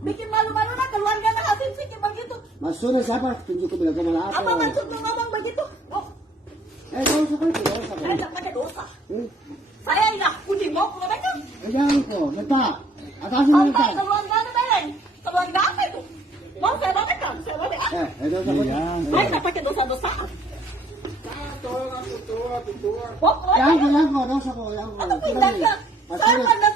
Bikin malu-malu na keluarga na hasil sikit begitu. Maksudnya siapa? Tunjuk ke bilang ke malah Apa maksud lu ngomong begitu? Oh, dosa kan itu dosa saya kan? tak pakai dosa. Hmm? Saya indah kudi mau keluar mereka. Jangan kok, letak. Atasnya Apa letak. keluarga na bayang? Keluarga apa itu? Mau saya bawakan? Saya bawakan. Dosa kan? Saya tak pakai dosa-dosaan. Jangan kok, dosa kok, jangan kok. Atau pindah ke saya pernah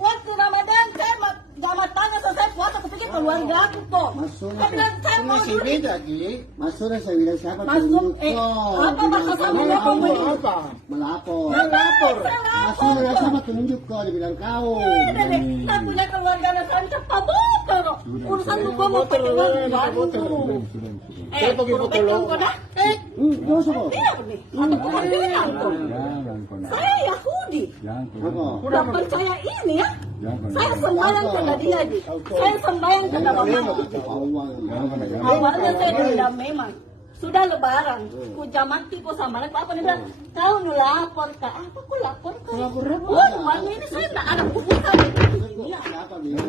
waktu Ramadan saya jamat tanya selesai puasa kepikir keluarga aku kok. Saya bilang saya mau dulu. Maksudnya saya bilang siapa? Masuk, Tunjuk kok. apa bahasa melapor begitu? Melapor. Melapor. Maksudnya siapa? Tunjuk kok, dibilang kau. Saya punya keluarga dan saya bisa pabotor. Urusan lu gua mau pakai uang. Betul kok dah. Dosa kok. Tidak nih. Atau bukan bilang kok. Saya Yahudi. Apa? Udah percaya ini ya. Saya sembahyang kepada dia Ji. Saya sembahyang kepada Mama. Awalnya saya dendam memang. Sudah lebaran, ku jamati ku sama apa dia bilang, kau nu lapor kak, apa ku lapor kak? Lapor apa? Oh, mana ini saya tak ada kubukan. Siapa nih?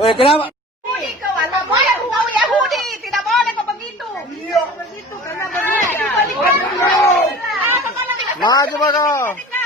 Woi, kenapa? Yahudi kau, anak boleh kau Yahudi, tidak boleh kau begitu. Iya, begitu karena begitu. Maju, Bang.